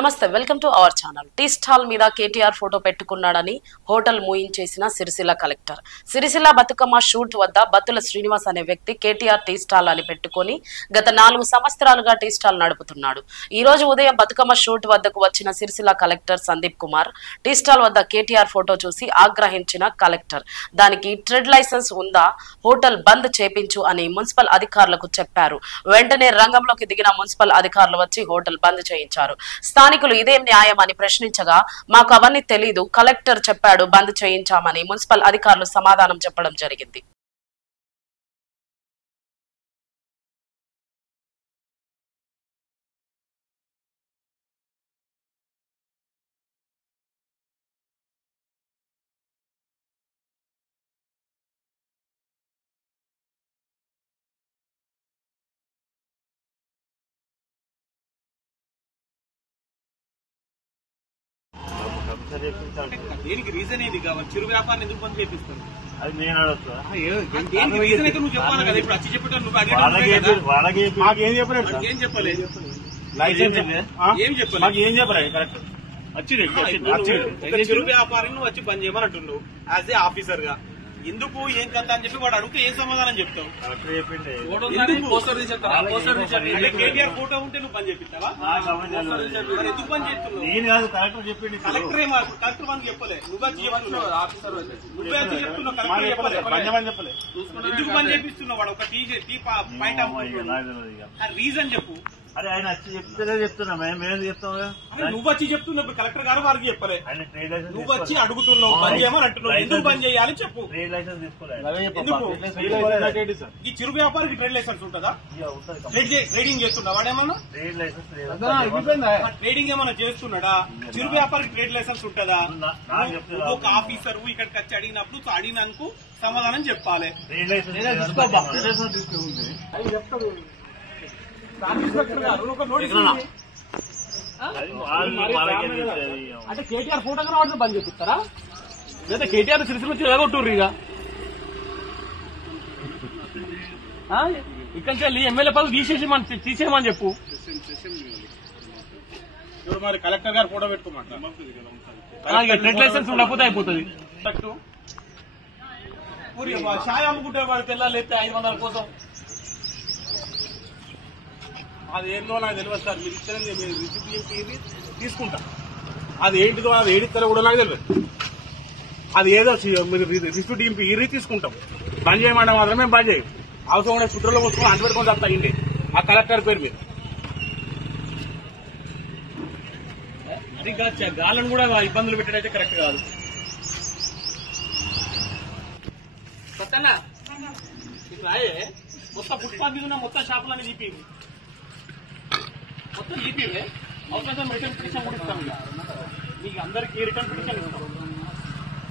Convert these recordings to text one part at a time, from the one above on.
నమస్తే welcome to our channel. Tea stall మీద KTR photo పెట్టుకున్నాడని హోటల్ మూయించేసిన సిరిసిల్ల కలెక్టర్. సిరిసిల్ల బతుకమ్మ షూట్ వద్ద బత్తుల శ్రీనివాస్ అనే వ్యక్తి కేటీఆర్ టీ స్టాల్ అని పెట్టుకుని గత 4 సంవత్సరాలుగా టీ స్టాల్ నడుపుతున్నాడు. ఈ రోజు ఉదయం బతుకమ్మ షూట్ వద్దకు వచ్చిన Sircilla collector Sandeep Kumar tea stall వద్ద కేటీఆర్ ఫోటో చూసి ఆగ్రహించిన కలెక్టర్ దానికి ట్రేడ్ లైసెన్స్ ఉందా, హోటల్ బంద్ చేపించు అని మున్సిపల్ అధికారులకు చెప్పారు. వెంటనే రంగంలోకి దిగిన మున్సిపల్ అధికారులు వచ్చి హోటల్ బంద్ చేయించారు. స్థానికులు ఇదేం న్యాయం అని ప్రశ్నించగా మాకు అవన్నీ తెలీదు, కలెక్టర్ చెప్పాడు బంద్ చేయించామని మున్సిపల్ అధికారులు సమాధానం చెప్పడం జరిగింది. దేనికి రీజన్ ఏది కావాలి? చిరు వ్యాపారం ఎందుకు బంద్ చేపిస్తాను అది నేను అడుగుతా. రీజన్ అయితే నువ్వు చెప్పాలి కదా. ఇప్పుడు వచ్చి చెప్పాను నువ్వు మాకేం చెప్పలేదు, ఏం చెప్పలేదు, లైసెన్స్ ఏం చెప్పలేదు, మాకు ఏం చెప్పలేదు. కరెక్ట్ వచ్చింది చిరు వ్యాపారం నువ్వు వచ్చి బంద్ చేయమని అంటున్నావు యాజ్ ఏ ఆఫీసర్ గా. ఎందుకు ఏం కథ అని చెప్పి వాడు అడిగితే ఏం సమాధానం చెప్తావు? కరెక్ట్ చెప్పిండే. కేటీఆర్ ఫోటో ఉంటే నువ్వు బంద్ చేపిస్తావా? ఎందుకు బంద్ చేస్తున్నావు? నేను కాదు, కలెక్టర్ చెప్పింది. కలెక్టర్ కలెక్టర్ బంద్ చెప్పలేదు, నువ్వే వచ్చి చెప్తున్నావు. కలెక్టర్ చెప్పలేదు. ఎందుకు బంద్ చేపిస్తున్నావు? వాడు ఒక టీ పాయింట్ రీజన్ చెప్పు. అరే ఆయన వచ్చి చెప్తే చెప్తున్నా, మేము చెప్తాం. నువ్వు వచ్చి చెప్తున్నావు, కలెక్టర్ గారు వారికి చెప్పలే. నువ్వు వచ్చి అడుగుతున్నావు బంద్ చేయమని అంటున్నావు. ఎందుకు బంద్ చేయాలి చెప్పు. ట్రేడ్ లైసెన్స్ తీసుకోలేదు. ఈ చిరు వ్యాపారికి ట్రేడ్ లైసెన్స్ ఉంటుందా? ట్రేడింగ్ చేస్తున్నా వాడేమన్నా? ట్రేడ్ లైసెన్స్ ట్రేడింగ్ ఏమన్నా చేస్తున్నాడా? చిరు వ్యాపారికి ట్రేడ్ లైసెన్స్ ఉంటుందా? ఒక ఆఫీసర్ ఇక్కడికి వచ్చి అడిగినప్పుడు అడిగినందుకు సమాధానం చెప్పాలి. ట్రేడ్ లైసెన్స్ అంటే కేటీఆర్ ఫోటో వాడితే బంద్ చేపిస్తారా? లేదా కేటీఆర్ సిరిసిల్ల నుంచి ఎగొట్టుర్రు ఇక ఇక్కడి నుంచి ఎమ్మెల్యే పదవి తీసేయమని చెప్పు. ఇప్పుడు మరి కలెక్టర్ గారు ఫోటో పెట్టుకోమంటారు. ట్రేడ్ లైసెన్స్ ఉండకపోతే అయిపోతుంది. ఛాయ్ అమ్ముకుంటే వాడు తెల్లాలేస్తే 500 కోసం. అది ఏందో నాకు తెలియదు సార్. మీరు ఇచ్చారని మీరు రిసిప్ట్ తీసుకుంటా. అది ఏంటిదో అది ఏడిస్తారో కూడా నాకు తెలియదు. అది ఏదో మీరు రిసిప్ట్ ఇరి తీసుకుంటాం. బంద్ చేయమంటే మాత్రమే బంద్ చేయం. అవసరం ఉండే పుట్రలో వస్తుకొని అంటు పెట్టుకొని తప్ప అయింది ఆ కలెక్టర్ పేరు మీద. అది గాలను కూడా ఇబ్బందులు పెట్టడైతే కరెక్ట్ కాదు. కొత్తగా రాయే మొత్తం ఫుట్పాత్ మీద ఉన్న మొత్తం షాపులన్నీ తీపి మొత్తం జీపీవే అవసరం రిటర్న్ పిటిషన్ కూడా ఇస్తాం. మీకు అందరికీ రిటర్న్ పిటిషన్ ఇస్తాం.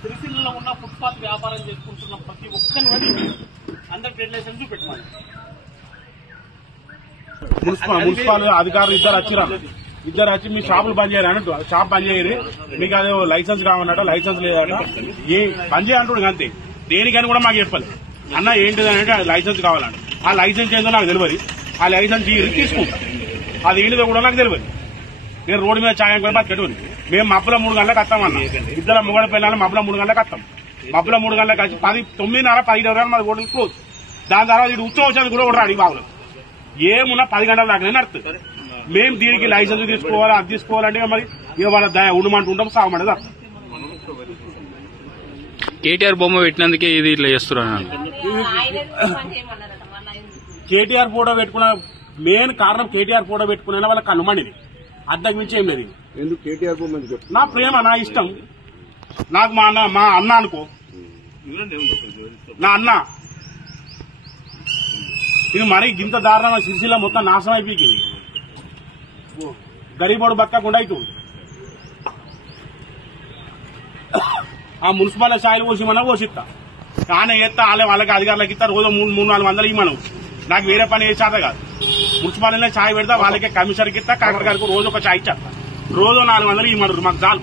సిరిసిల్లలో ఉన్న ఫుట్పాత్ వ్యాపారం చేసుకుంటున్న ప్రతి ఒక్కరిని కూడా అందరికి ట్రేడ్ లైసెన్స్ చూపెట్టమని మున్సిపల్ అధికారులు ఇద్దరు వచ్చి మీ షాపులు బంద్ చేయరు అన్నట్టు. షాప్ బంద్ చేయరు, మీకు అదే లైసెన్స్ కావాలన్నట్టు. లైసెన్స్ లేదట, ఏ బంద్ చేయాలంటాడు అంతే. దేనికని కూడా మాకు చెప్పాలి. అన్న ఏంటిది అంటే లైసెన్స్ కావాలంట. ఆ లైసెన్స్ ఏందో నాకు తెలియదు. ఆ లైసెన్స్ తీసుకుంటా. అది ఏంటిదో కూడా నాకు తెలియదు. నేను రోడ్డు మీద ఛాయం కూడా బతికెట్టుకుని మేము మబ్బుల 3 గంటలకు వస్తామన్నా. ఇద్దరు మొగడ పిల్లలు మబ్బుల 3 గంటలకు వస్తాం. మబ్బుల 3 గంటలకు వచ్చి 9:30, 10 మాది ఓట్లు క్లోజ్. దాని తర్వాత ఇటు ఉత్సవం కూడా కూడా అడిగి బాబులు ఏమున్నా 10 గంటల దాకా నడుతుంది. మేము దీనికి లైసెన్స్ తీసుకోవాలి, అది తీసుకోవాలంటే మరి ఇక వాళ్ళ దయ ఉండమంటూ ఉంటాం, సాగమంటే అర్థం. కేటీఆర్ బొమ్మ పెట్టినందుకే ఇది ఇట్లా చేస్తున్నాను. కేటీఆర్ ఫోటో పెట్టుకున్న మెయిన్ కారణం కేటీఆర్ ఫోటో పెట్టుకునే వాళ్ళ కనుమండిది. అద్దకు మించి ఏం లేదు. ఎందుకు కేటీఆర్ బొమ్మ? నా ప్రేమ, నా ఇష్టం. నాకు మా అన్న అనుకో, నా అన్న. ఇది మరి ఇంత దారుణమైన సిరిసిల్ల మొత్తం నాశనం అయిపోయింది. గరీబోడు బతకకుండా అవుతుంది. ఆ మున్సిపల్ ఛాయలు పోసిమన్నా పోసిస్తా, కానీ ఎత్తా వాళ్ళకి అధికారులకు ఇస్తా. రోజు 300-400 ఇవ్వను. నాకు వేరే పని ఏ చేత కాదు. మున్సిపాలిటీలో ఛాయ్ పెడతా, వాళ్ళకే కమిషనర్కి ఇస్తా, కలెక్టర్ గారికి రోజు ఒక ఛాయ్ ఇచ్చేస్తా. రోజు 400 ఇవ్వమన్నారు, మాకు చాలు.